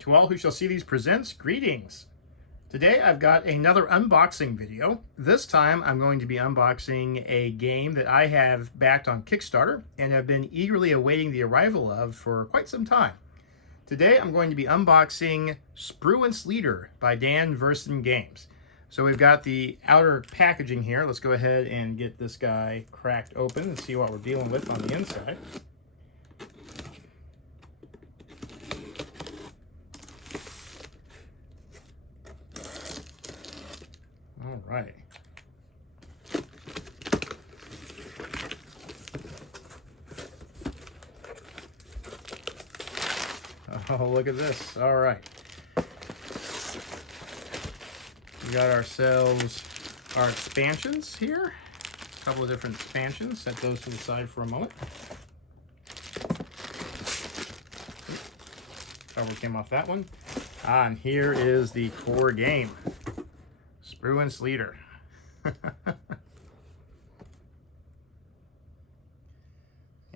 To all who shall see these presents, greetings. Today I've got another unboxing video. This time I'm going to be unboxing a game that I have backed on Kickstarter and have been eagerly awaiting the arrival of for quite some time. Today I'm going to be unboxing Spruance Leader by Dan Versson Games. So we've got the outer packaging here. Let's go ahead and get this guy cracked open and see what we're dealing with on the inside. All right. Oh, look at this. All right. We got ourselves our expansions here. A couple of different expansions. Set those to the side for a moment. Cover came off that one. And here is the core game. Spruance Leader.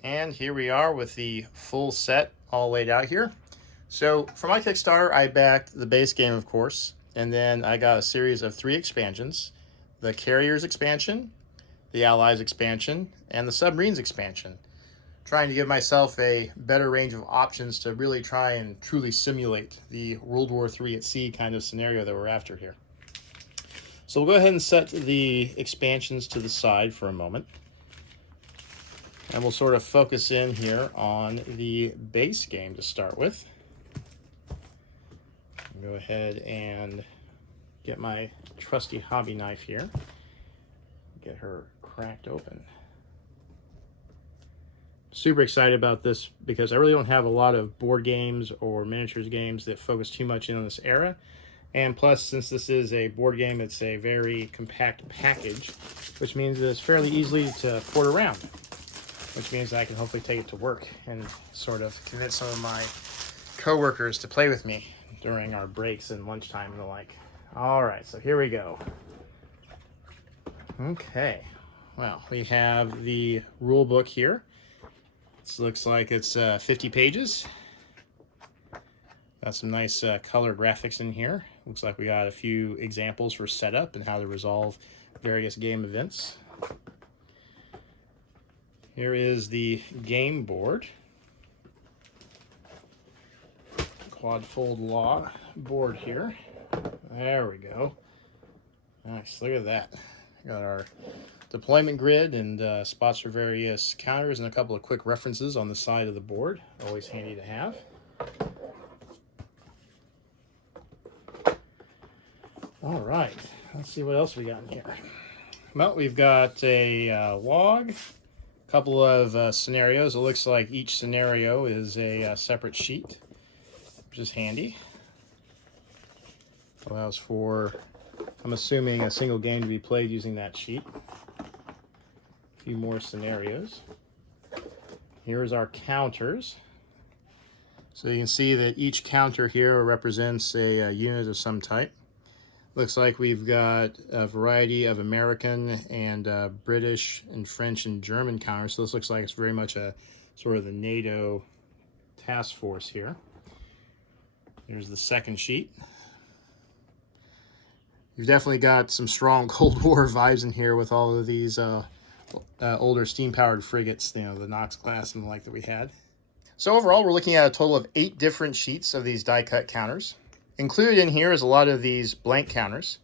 And here we are with the full set all laid out here. So for my Kickstarter, I backed the base game, of course, and then I got a series of 3 expansions: the Carriers expansion, the Allies expansion, and the Submarines expansion, trying to give myself a better range of options to really try and truly simulate the World War III at sea kind of scenario that we're after here. So we'll go ahead and set the expansions to the side for a moment. And we'll sort of focus in here on the base game to start with. I'll go ahead and get my trusty hobby knife here. Get her cracked open. Super excited about this because I really don't have a lot of board games or miniatures games that focus too much in on this era. And plus, since this is a board game, it's a very compact package, which means that it's fairly easy to port around, which means I can hopefully take it to work and sort of convince some of my coworkers to play with me during our breaks and lunchtime and the like. All right, so here we go. Okay, well, we have the rule book here. This looks like it's 50 pages. Got some nice color graphics in here. Looks like we got a few examples for setup and how to resolve various game events. Here is the game board. Quad-fold law board here. There we go. Nice, look at that. Got our deployment grid and spots for various counters and a couple of quick references on the side of the board. Always handy to have. All right, let's see what else we got in here. Well, we've got a log, a couple of scenarios. It looks like each scenario is a separate sheet, which is handy. Allows for, I'm assuming, a single game to be played using that sheet. A few more scenarios. Here's our counters. So you can see that each counter here represents a unit of some type. Looks like we've got a variety of American and British and French and German counters. So this looks like it's very much a sort of the NATO task force here. Here's the second sheet. You've definitely got some strong Cold War vibes in here with all of these older steam-powered frigates, you know, the Knox class and the like that we had. So overall, we're looking at a total of 8 different sheets of these die-cut counters. Included in here is a lot of these blank counters,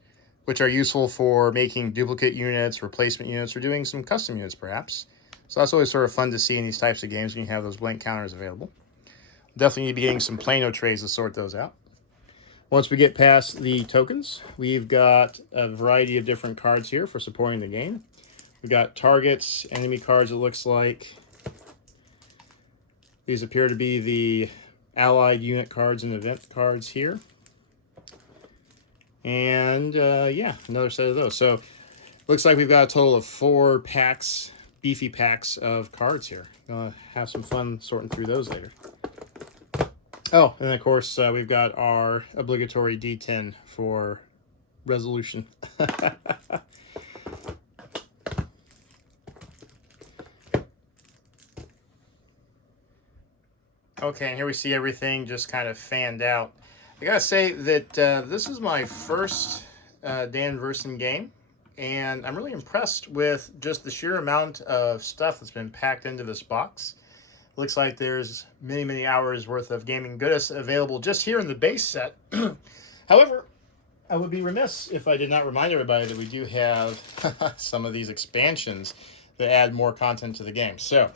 which are useful for making duplicate units, replacement units, or doing some custom units perhaps. So that's always sort of fun to see in these types of games when you have those blank counters available. Definitely need to be getting some Plano trays to sort those out. Once we get past the tokens, we've got a variety of different cards here for supporting the game. We've got targets, enemy cards, it looks like. These appear to be the allied unit cards and event cards here. And yeah, another set of those. So looks like we've got a total of 4 packs, beefy packs of cards here. Gonna have some fun sorting through those later. Oh, and of course we've got our obligatory D10 for resolution. Okay, and here we see everything just kind of fanned out. I gotta say that this is my first Dan Versson game, and I'm really impressed with just the sheer amount of stuff that's been packed into this box. Looks like there's many, many hours worth of gaming goodness available just here in the base set. However, I would be remiss if I did not remind everybody that we do have some of these expansions that add more content to the game. So,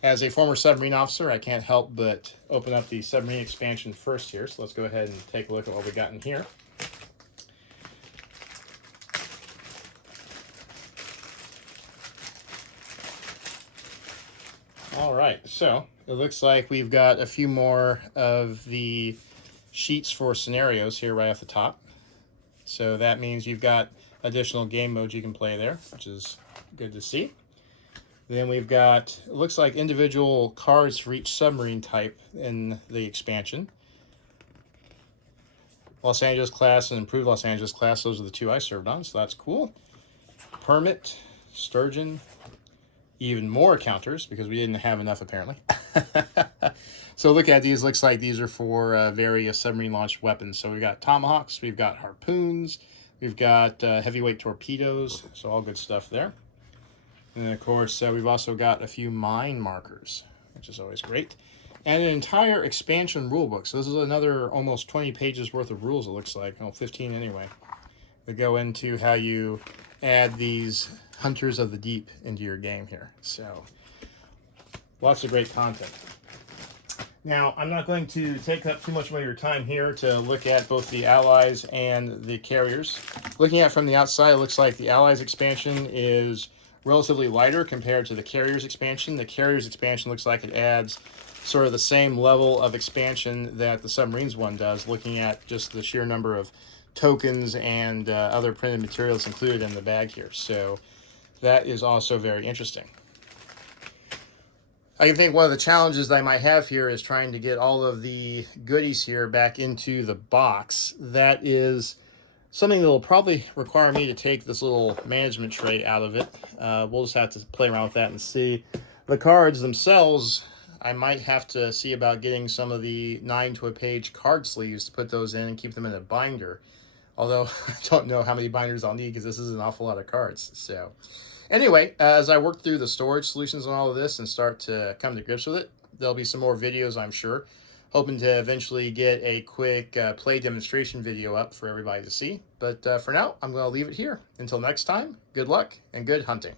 as a former submarine officer, I can't help but open up the submarine expansion first here. So let's go ahead and take a look at what we got in here. All right, so it looks like we've got a few more of the sheets for scenarios here right off the top. So that means you've got additional game modes you can play there, which is good to see. Then we've got, it looks like individual cards for each submarine type in the expansion. Los Angeles class and improved Los Angeles class, those are the two I served on, so that's cool. Permit, Sturgeon, even more counters because we didn't have enough apparently. So look at these, looks like these are for various submarine launched weapons. So we've got tomahawks, we've got harpoons, we've got heavyweight torpedoes, so all good stuff there. And then, of course, we've also got a few mine markers, which is always great. And an entire expansion rulebook. So this is another almost 20 pages worth of rules, it looks like. Oh, 15 anyway. That go into how you add these Hunters of the Deep into your game here. So, lots of great content. Now, I'm not going to take up too much more of your time here to look at both the Allies and the carriers. Looking at it from the outside, it looks like the Allies expansion is relatively lighter compared to the Carriers expansion. The Carriers expansion looks like it adds sort of the same level of expansion that the Submarines one does, looking at just the sheer number of tokens and other printed materials included in the bag here. So that is also very interesting. I think one of the challenges that I might have here is trying to get all of the goodies here back into the box. That is something that will probably require me to take this little management tray out of it. We'll just have to play around with that and see. The cards themselves, I might have to see about getting some of the 9 to a page card sleeves to put those in and keep them in a binder. Although I don't know how many binders I'll need because this is an awful lot of cards. So anyway, as I work through the storage solutions on all of this and start to come to grips with it, there'll be some more videos, I'm sure. Hoping to eventually get a quick play demonstration video up for everybody to see. But for now, I'm going to leave it here. Until next time, good luck and good hunting.